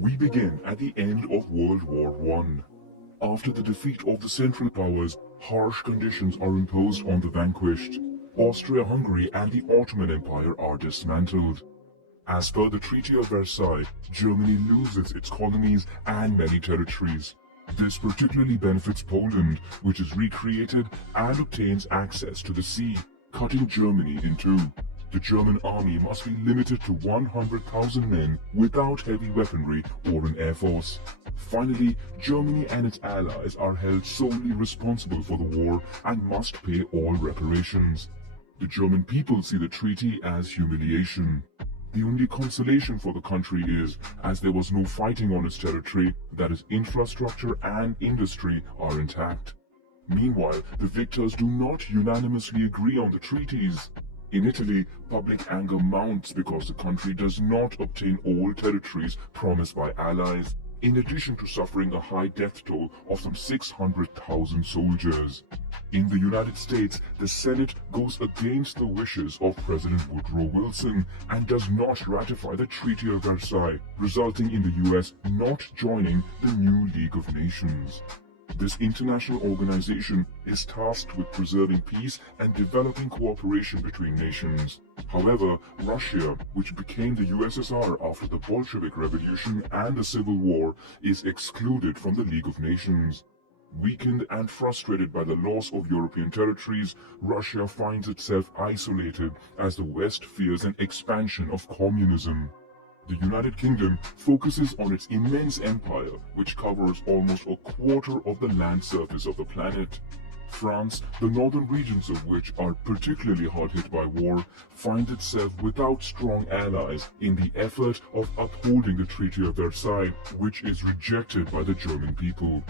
We begin at the end of World War I. After the defeat of the Central Powers, harsh conditions are imposed on the vanquished. Austria-Hungary and the Ottoman Empire are dismantled. As per the Treaty of Versailles, Germany loses its colonies and many territories. This particularly benefits Poland, which is recreated and obtains access to the sea, cutting Germany in two. The German army must be limited to 100,000 men without heavy weaponry or an air force. Finally, Germany and its allies are held solely responsible for the war and must pay all reparations. The German people see the treaty as humiliation. The only consolation for the country is, as there was no fighting on its territory, that its infrastructure and industry are intact. Meanwhile, the victors do not unanimously agree on the treaties. In Italy, public anger mounts because the country does not obtain all territories promised by allies, in addition to suffering a high death toll of some 600,000 soldiers. In the United States, the Senate goes against the wishes of President Woodrow Wilson and does not ratify the Treaty of Versailles, resulting in the US not joining the new League of Nations. This international organization is tasked with preserving peace and developing cooperation between nations. However, Russia, which became the USSR after the Bolshevik Revolution and the Civil War, is excluded from the League of Nations. Weakened and frustrated by the loss of European territories, Russia finds itself isolated as the West fears an expansion of communism. The United Kingdom focuses on its immense empire, which covers almost a quarter of the land surface of the planet. France, the northern regions of which are particularly hard hit by war, finds itself without strong allies in the effort of upholding the Treaty of Versailles, which is rejected by the German people.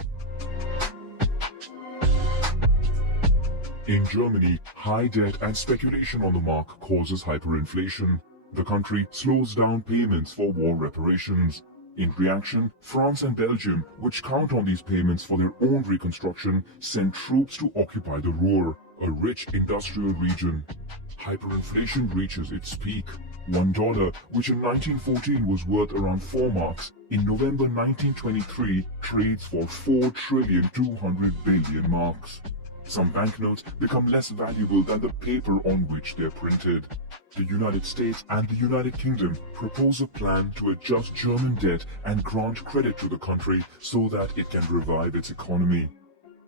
In Germany, high debt and speculation on the mark causes hyperinflation. The country slows down payments for war reparations. In reaction, France and Belgium, which count on these payments for their own reconstruction, send troops to occupy the Ruhr, a rich industrial region. Hyperinflation reaches its peak. $1, which in 1914 was worth around 4 marks, in November 1923 trades for 4,200 billion marks. Some banknotes become less valuable than the paper on which they're printed. The United States and the United Kingdom propose a plan to adjust German debt and grant credit to the country so that it can revive its economy.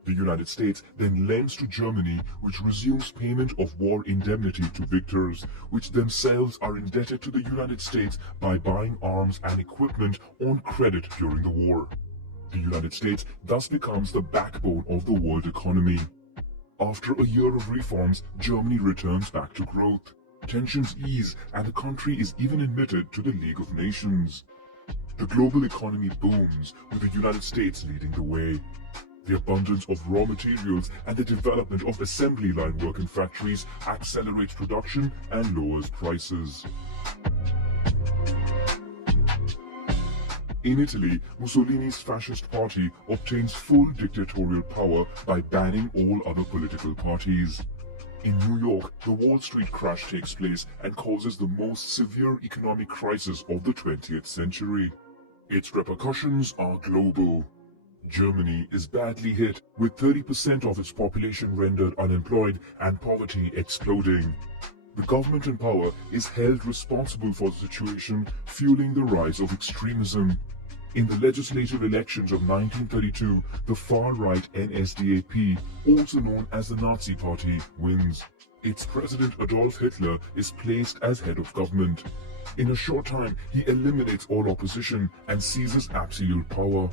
The United States then lends to Germany, which resumes payment of war indemnity to victors, which themselves are indebted to the United States by buying arms and equipment on credit during the war. The United States thus becomes the backbone of the world economy. After a year of reforms, Germany returns back to growth. Tensions ease and the country is even admitted to the League of Nations. The global economy booms, with the United States leading the way. The abundance of raw materials and the development of assembly line work in factories accelerates production and lowers prices. In Italy, Mussolini's fascist party obtains full dictatorial power by banning all other political parties. In New York, the Wall Street crash takes place and causes the most severe economic crisis of the 20th century. Its repercussions are global. Germany is badly hit, with 30% of its population rendered unemployed and poverty exploding. The government in power is held responsible for the situation, fueling the rise of extremism. In the legislative elections of 1932, the far-right NSDAP, also known as the Nazi Party, wins. Its president Adolf Hitler is placed as head of government. In a short time, he eliminates all opposition and seizes absolute power.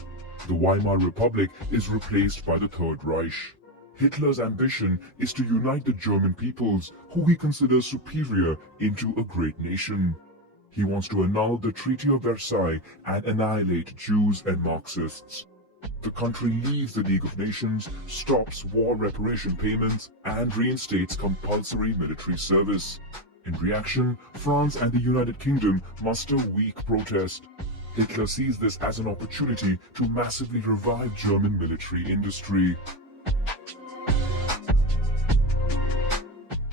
The Weimar Republic is replaced by the Third Reich. Hitler's ambition is to unite the German peoples, who he considers superior, into a great nation. He wants to annul the Treaty of Versailles and annihilate Jews and Marxists. The country leaves the League of Nations, stops war reparation payments, and reinstates compulsory military service. In reaction, France and the United Kingdom muster weak protest. Hitler sees this as an opportunity to massively revive German military industry.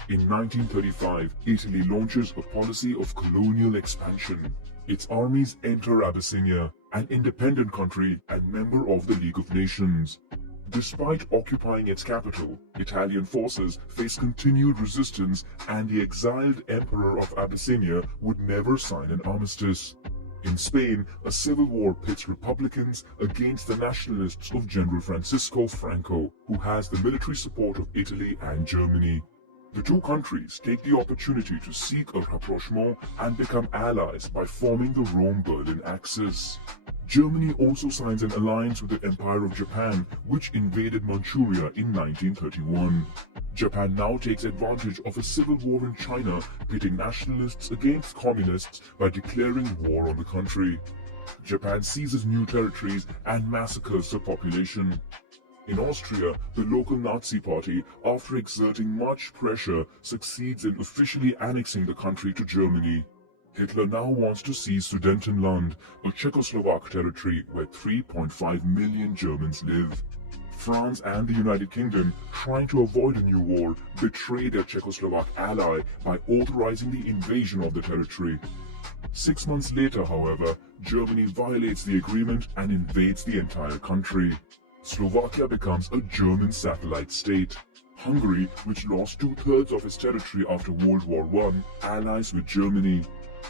In 1935, Italy launches a policy of colonial expansion. Its armies enter Abyssinia, an independent country and member of the League of Nations. Despite occupying its capital, Italian forces faced continued resistance, and the exiled Emperor of Abyssinia would never sign an armistice. In Spain, a civil war pits Republicans against the nationalists of General Franco, who has the military support of Italy and Germany. The two countries take the opportunity to seek a rapprochement and become allies by forming the Rome-Berlin Axis. Germany also signs an alliance with the Empire of Japan, which invaded Manchuria in 1931. Japan now takes advantage of a civil war in China, pitting nationalists against communists by declaring war on the country. Japan seizes new territories and massacres the population. In Austria, the local Nazi party, after exerting much pressure, succeeds in officially annexing the country to Germany. Hitler now wants to seize Sudetenland, a Czechoslovak territory where 3.5 million Germans live. France and the United Kingdom, trying to avoid a new war, betray their Czechoslovak ally by authorizing the invasion of the territory. 6 months later, however, Germany violates the agreement and invades the entire country. Slovakia becomes a German satellite state. Hungary, which lost 2/3 of its territory after World War I, allies with Germany.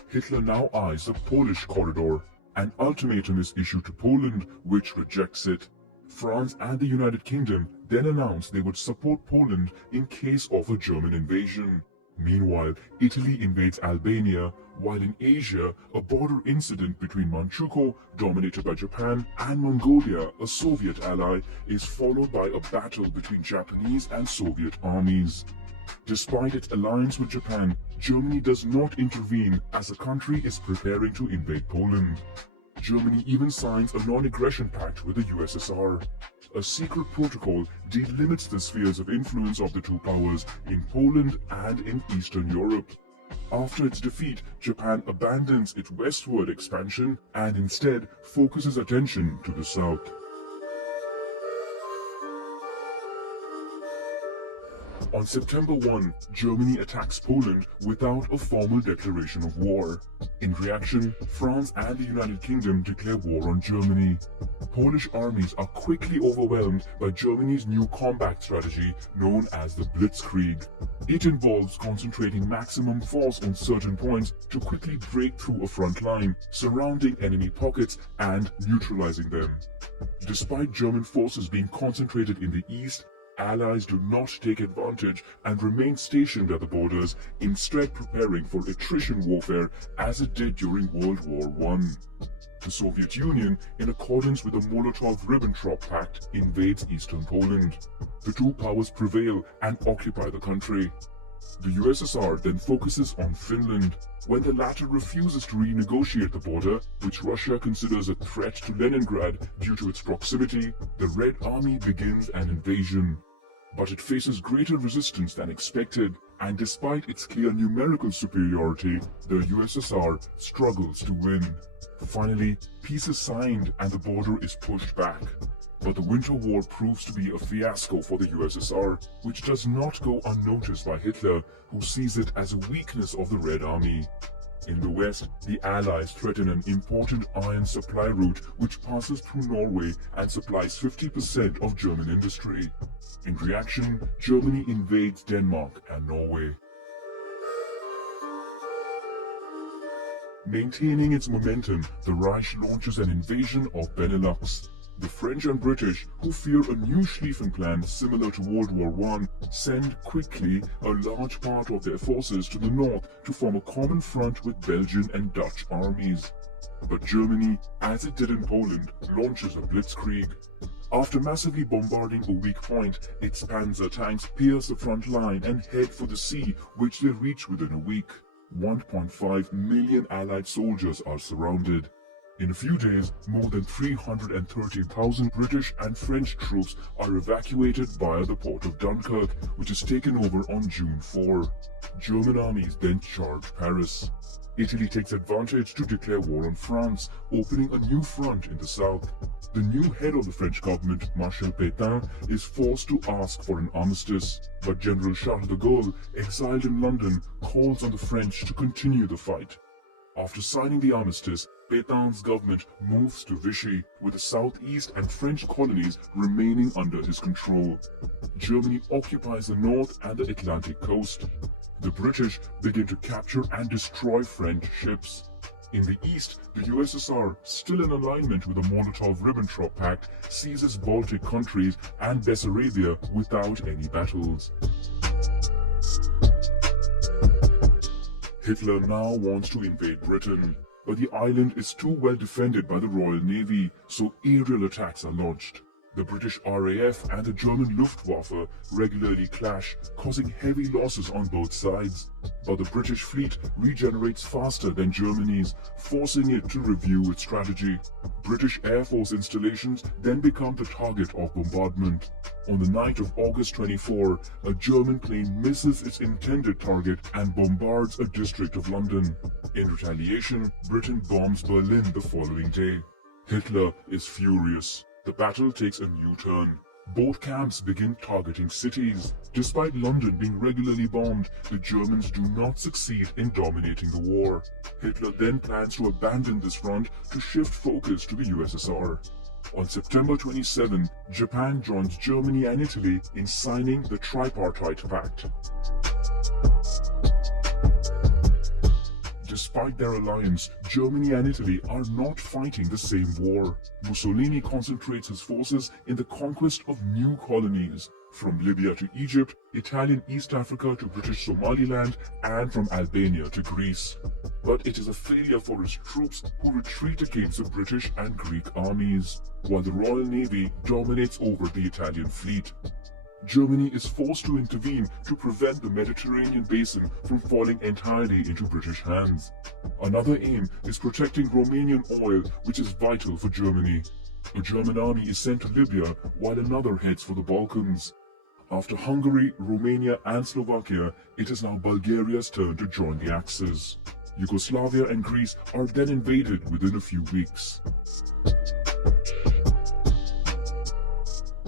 Hitler now eyes the Polish corridor. An ultimatum is issued to Poland, which rejects it. France and the United Kingdom then announced they would support Poland in case of a German invasion. Meanwhile, Italy invades Albania, while in Asia, a border incident between Manchukuo, dominated by Japan, and Mongolia, a Soviet ally, is followed by a battle between Japanese and Soviet armies. Despite its alliance with Japan, Germany does not intervene as the country is preparing to invade Poland. Germany even signs a non-aggression pact with the USSR. A secret protocol delimits the spheres of influence of the two powers in Poland and in Eastern Europe. After its defeat, Japan abandons its westward expansion and instead focuses attention to the south. On September 1, Germany attacks Poland without a formal declaration of war. In reaction, France and the United Kingdom declare war on Germany. Polish armies are quickly overwhelmed by Germany's new combat strategy known as the Blitzkrieg. It involves concentrating maximum force on certain points to quickly break through a front line, surrounding enemy pockets and neutralizing them. Despite German forces being concentrated in the east, Allies do not take advantage and remain stationed at the borders, instead preparing for attrition warfare as it did during World War I. The Soviet Union, in accordance with the Molotov-Ribbentrop Pact, invades eastern Poland. The two powers prevail and occupy the country. The USSR then focuses on Finland. When the latter refuses to renegotiate the border, which Russia considers a threat to Leningrad due to its proximity, the Red Army begins an invasion. But it faces greater resistance than expected, and despite its clear numerical superiority, the USSR struggles to win. Finally, peace is signed and the border is pushed back. But the Winter War proves to be a fiasco for the USSR, which does not go unnoticed by Hitler, who sees it as a weakness of the Red Army. In the West, the Allies threaten an important iron supply route which passes through Norway and supplies 50% of German industry. In reaction, Germany invades Denmark and Norway. Maintaining its momentum, the Reich launches an invasion of Benelux. The French and British, who fear a new Schlieffen Plan similar to World War I, send quickly a large part of their forces to the north to form a common front with Belgian and Dutch armies. But Germany, as it did in Poland, launches a blitzkrieg. After massively bombarding a weak point, its panzer tanks pierce the front line and head for the sea, which they reach within a week. 1.5 million Allied soldiers are surrounded. In a few days, more than 330,000 British and French troops are evacuated via the port of Dunkirk, which is taken over on June 4. German armies then charge Paris. Italy takes advantage to declare war on France, opening a new front in the south. The new head of the French government, Marshal Petain, is forced to ask for an armistice, but General Charles de Gaulle, exiled in London, calls on the French to continue the fight. After signing the armistice, Petain's government moves to Vichy, with the southeast and French colonies remaining under his control. Germany occupies the north and the Atlantic coast. The British begin to capture and destroy French ships. In the east, the USSR, still in alignment with the Molotov-Ribbentrop Pact, seizes Baltic countries and Bessarabia without any battles. Hitler now wants to invade Britain, but the island is too well defended by the Royal Navy, so aerial attacks are launched. The British RAF and the German Luftwaffe regularly clash, causing heavy losses on both sides. But the British fleet regenerates faster than Germany's, forcing it to review its strategy. British Air Force installations then become the target of bombardment. On the night of August 24, a German plane misses its intended target and bombards a district of London. In retaliation, Britain bombs Berlin the following day. Hitler is furious. The battle takes a new turn. Both camps begin targeting cities. Despite London being regularly bombed, the Germans do not succeed in dominating the war. Hitler then plans to abandon this front to shift focus to the USSR. On September 27, Japan joins Germany and Italy in signing the Tripartite Pact. Despite their alliance, Germany and Italy are not fighting the same war. Mussolini concentrates his forces in the conquest of new colonies, from Libya to Egypt, Italian East Africa to British Somaliland, and from Albania to Greece. But it is a failure for his troops, who retreat against the British and Greek armies, while the Royal Navy dominates over the Italian fleet. Germany is forced to intervene to prevent the Mediterranean basin from falling entirely into British hands. Another aim is protecting Romanian oil, which is vital for Germany. A German army is sent to Libya, while another heads for the Balkans. After Hungary, Romania and Slovakia, it is now Bulgaria's turn to join the Axis. Yugoslavia and Greece are then invaded within a few weeks.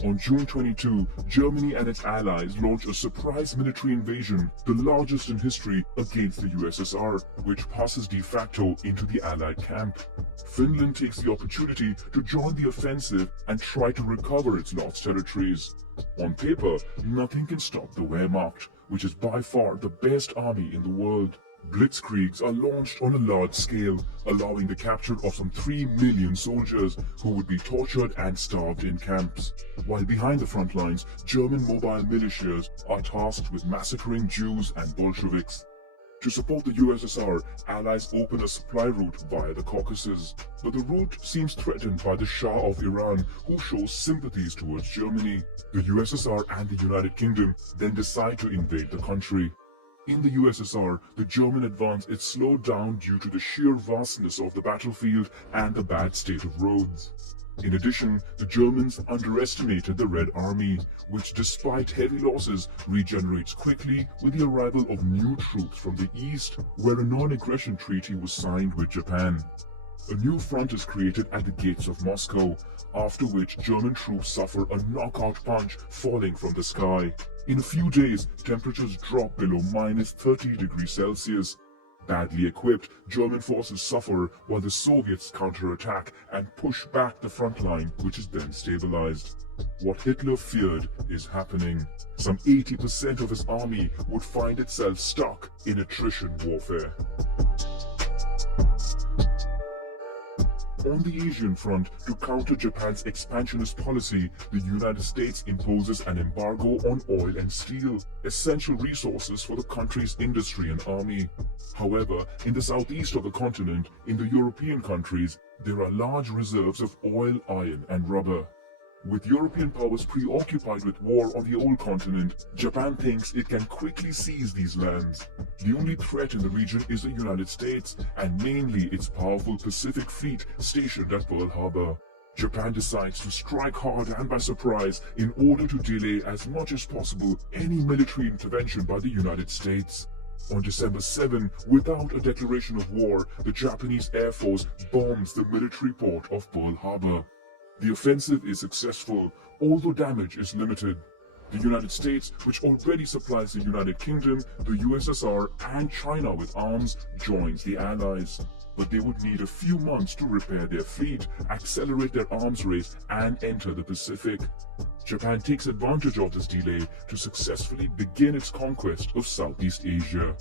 On June 22, Germany and its allies launch a surprise military invasion, the largest in history, against the USSR, which passes de facto into the Allied camp. Finland takes the opportunity to join the offensive and try to recover its lost territories. On paper, nothing can stop the Wehrmacht, which is by far the best army in the world. Blitzkriegs are launched on a large scale, allowing the capture of some 3 million soldiers who would be tortured and starved in camps. While behind the front lines, German mobile militias are tasked with massacring Jews and Bolsheviks. To support the USSR, allies open a supply route via the Caucasus, but the route seems threatened by the Shah of Iran, who shows sympathies towards Germany. The USSR and the United Kingdom then decide to invade the country. In the USSR, the German advance is slowed down due to the sheer vastness of the battlefield and the bad state of roads. In addition, the Germans underestimated the Red Army, which despite heavy losses regenerates quickly with the arrival of new troops from the east, where a non-aggression treaty was signed with Japan. A new front is created at the gates of Moscow, after which German troops suffer a knockout punch falling from the sky. In a few days, temperatures drop below -30 degrees Celsius. Badly equipped, German forces suffer while the Soviets counterattack and push back the front line, which is then stabilized. What Hitler feared is happening. Some 80% of his army would find itself stuck in attrition warfare. On the Asian front, to counter Japan's expansionist policy, the United States imposes an embargo on oil and steel, essential resources for the country's industry and army. However, in the southeast of the continent, in the European countries, there are large reserves of oil, iron, and rubber. With European powers preoccupied with war on the old continent, Japan thinks it can quickly seize these lands. The only threat in the region is the United States, and mainly its powerful Pacific Fleet stationed at Pearl Harbor. Japan decides to strike hard and by surprise in order to delay as much as possible any military intervention by the United States. On December 7, without a declaration of war, the Japanese Air Force bombs the military port of Pearl Harbor. The offensive is successful, although damage is limited. The United States, which already supplies the United Kingdom, the USSR, and China with arms, joins the Allies. But they would need a few months to repair their fleet, accelerate their arms race, and enter the Pacific. Japan takes advantage of this delay to successfully begin its conquest of Southeast Asia.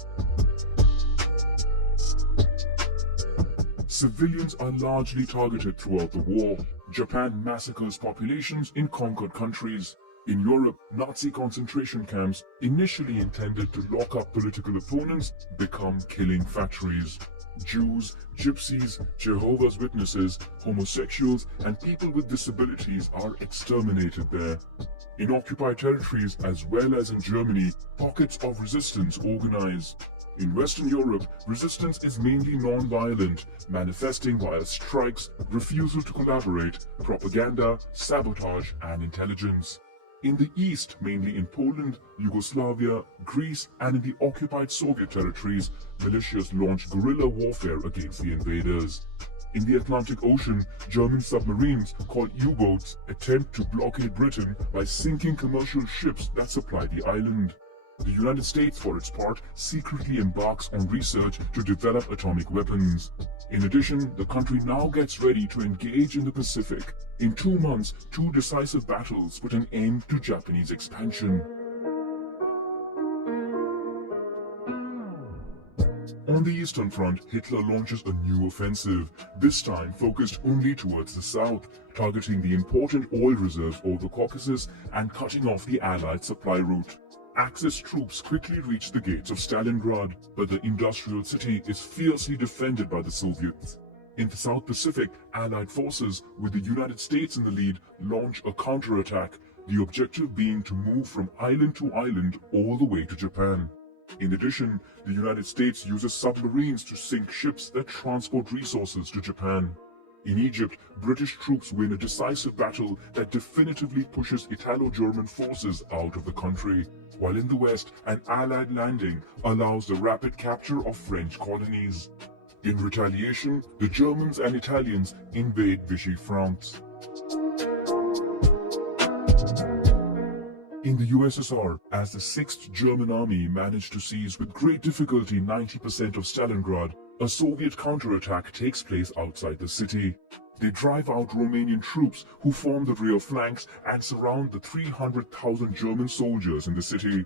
Civilians are largely targeted throughout the war. Japan massacres populations in conquered countries. In Europe, Nazi concentration camps, initially intended to lock up political opponents, become killing factories. Jews, gypsies, Jehovah's Witnesses, homosexuals, and people with disabilities are exterminated there. In occupied territories, as well as in Germany, pockets of resistance organize. In Western Europe, resistance is mainly non-violent, manifesting via strikes, refusal to collaborate, propaganda, sabotage, and intelligence. In the East, mainly in Poland, Yugoslavia, Greece, and in the occupied Soviet territories, militias launch guerrilla warfare against the invaders. In the Atlantic Ocean, German submarines, called U-boats, attempt to blockade Britain by sinking commercial ships that supply the island. The United States, for its part, secretly embarks on research to develop atomic weapons. In addition, the country now gets ready to engage in the Pacific. In 2 months, 2 decisive battles put an end to Japanese expansion. On the Eastern Front, Hitler launches a new offensive, this time focused only towards the south, targeting the important oil reserves of the Caucasus and cutting off the Allied supply route. Axis troops quickly reach the gates of Stalingrad, but the industrial city is fiercely defended by the Soviets. In the South Pacific, Allied forces, with the United States in the lead, launch a counterattack, the objective being to move from island to island all the way to Japan. In addition, the United States uses submarines to sink ships that transport resources to Japan. In Egypt, British troops win a decisive battle that definitively pushes Italo-German forces out of the country, while in the West, an Allied landing allows the rapid capture of French colonies. In retaliation, the Germans and Italians invade Vichy France. In the USSR, as the 6th German Army managed to seize with great difficulty 90% of Stalingrad, a Soviet counterattack takes place outside the city. They drive out Romanian troops who form the rear flanks and surround the 300,000 German soldiers in the city.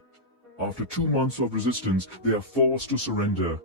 After 2 months of resistance, they are forced to surrender.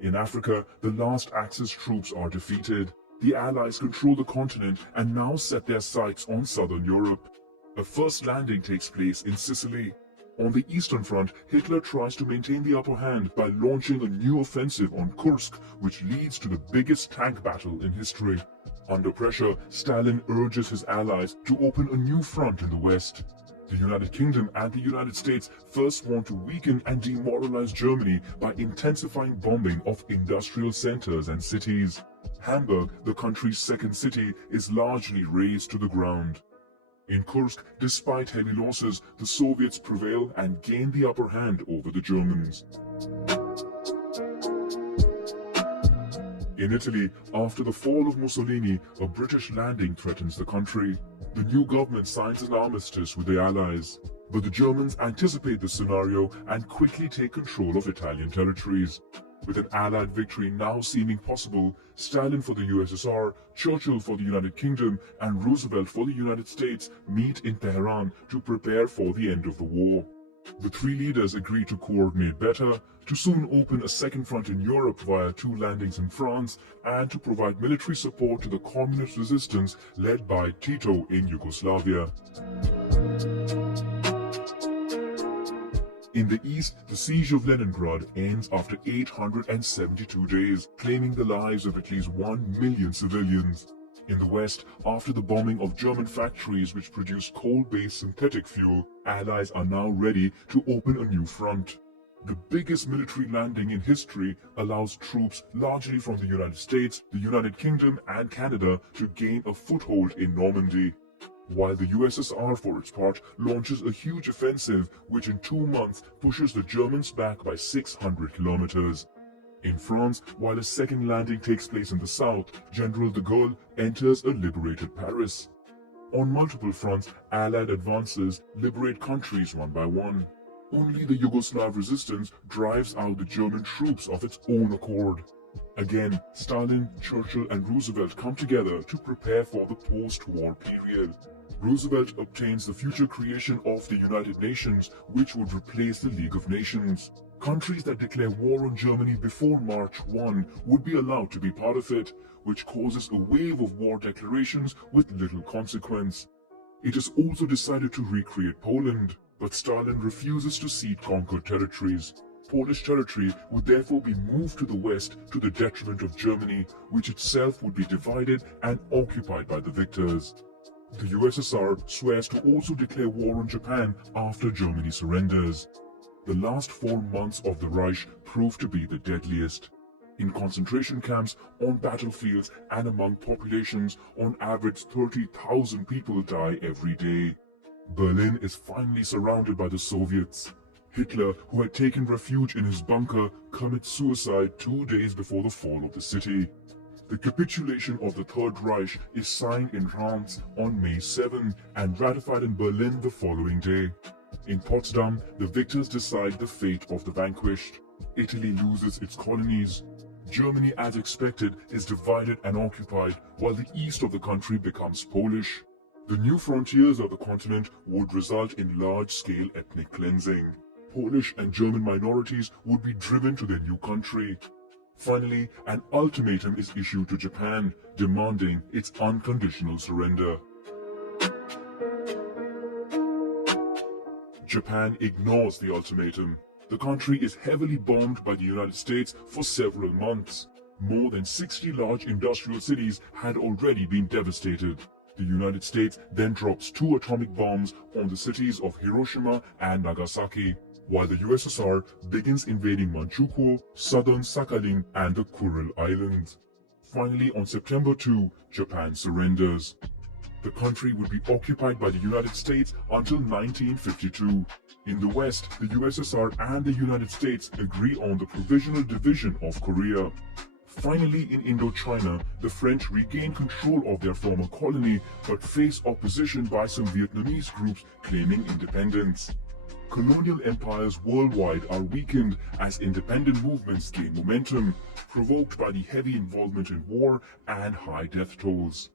In Africa, the last Axis troops are defeated. The Allies control the continent and now set their sights on southern Europe. A first landing takes place in Sicily. On the Eastern Front, Hitler tries to maintain the upper hand by launching a new offensive on Kursk, which leads to the biggest tank battle in history. Under pressure, Stalin urges his allies to open a new front in the West. The United Kingdom and the United States first want to weaken and demoralize Germany by intensifying bombing of industrial centers and cities. Hamburg, the country's second city, is largely razed to the ground. In Kursk, despite heavy losses, the Soviets prevail and gain the upper hand over the Germans. In Italy, after the fall of Mussolini, a British landing threatens the country. The new government signs an armistice with the Allies, but the Germans anticipate the scenario and quickly take control of Italian territories. With an Allied victory now seeming possible, Stalin for the USSR, Churchill for the United Kingdom, and Roosevelt for the United States meet in Tehran to prepare for the end of the war. The 3 leaders agree to coordinate better, to soon open a second front in Europe via 2 landings in France, and to provide military support to the communist resistance led by Tito in Yugoslavia. In the east, the siege of Leningrad ends after 872 days, claiming the lives of at least 1 million civilians. In the west, after the bombing of German factories which produce coal-based synthetic fuel, Allies are now ready to open a new front. The biggest military landing in history allows troops largely from the United States, the United Kingdom, and Canada to gain a foothold in Normandy. While the USSR, for its part, launches a huge offensive which in 2 months pushes the Germans back by 600 kilometers. In France, while a second landing takes place in the south, General de Gaulle enters a liberated Paris. On multiple fronts, Allied advances liberate countries one by one. Only the Yugoslav resistance drives out the German troops of its own accord. Again, Stalin, Churchill and Roosevelt come together to prepare for the post-war period. Roosevelt obtains the future creation of the United Nations, which would replace the League of Nations. Countries that declare war on Germany before March 1 would be allowed to be part of it, which causes a wave of war declarations with little consequence. It is also decided to recreate Poland, but Stalin refuses to cede conquered territories. Polish territory would therefore be moved to the west to the detriment of Germany, which itself would be divided and occupied by the victors. The USSR swears to also declare war on Japan after Germany surrenders. The last 4 months of the Reich proved to be the deadliest. In concentration camps, on battlefields, and among populations, on average 30,000 people die every day. Berlin is finally surrounded by the Soviets. Hitler, who had taken refuge in his bunker, commits suicide 2 days before the fall of the city. The capitulation of the Third Reich is signed in Reims on May 7 and ratified in Berlin the following day. In Potsdam, the victors decide the fate of the vanquished. Italy loses its colonies. Germany, as expected, is divided and occupied, while the east of the country becomes Polish. The new frontiers of the continent would result in large-scale ethnic cleansing. Polish and German minorities would be driven to their new country. Finally, an ultimatum is issued to Japan, demanding its unconditional surrender. Japan ignores the ultimatum. The country is heavily bombed by the United States for several months. More than 60 large industrial cities had already been devastated. The United States then drops 2 atomic bombs on the cities of Hiroshima and Nagasaki, while the USSR begins invading Manchukuo, southern Sakhalin, and the Kuril Islands. Finally, on September 2, Japan surrenders. The country would be occupied by the United States until 1952. In the West, the USSR and the United States agree on the provisional division of Korea. Finally, in Indochina, the French regain control of their former colony but face opposition by some Vietnamese groups claiming independence. Colonial empires worldwide are weakened as independent movements gain momentum, provoked by the heavy involvement in war and high death tolls.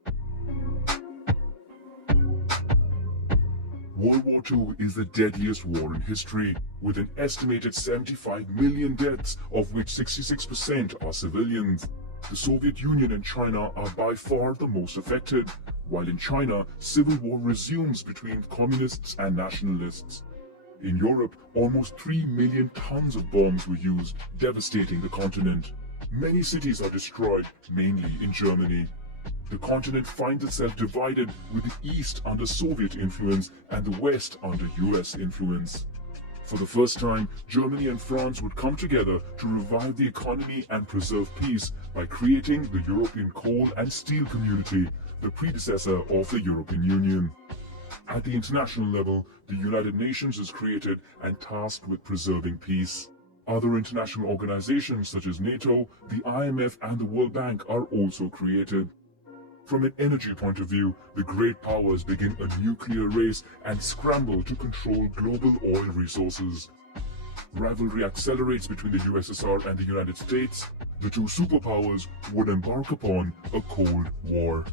World War II is the deadliest war in history, with an estimated 75 million deaths, of which 66% are civilians. The Soviet Union and China are by far the most affected, while in China, civil war resumes between communists and nationalists. In Europe, almost 3 million tons of bombs were used, devastating the continent. Many cities are destroyed, mainly in Germany. The continent finds itself divided, with the East under Soviet influence and the West under US influence. For the first time, Germany and France would come together to revive the economy and preserve peace by creating the European Coal and Steel Community, the predecessor of the European Union. At the international level, the United Nations is created and tasked with preserving peace. Other international organizations such as NATO, the IMF and the World Bank are also created. From an energy point of view, the great powers begin a nuclear race and scramble to control global oil resources. Rivalry accelerates between the USSR and the United States. The two superpowers would embark upon a Cold War.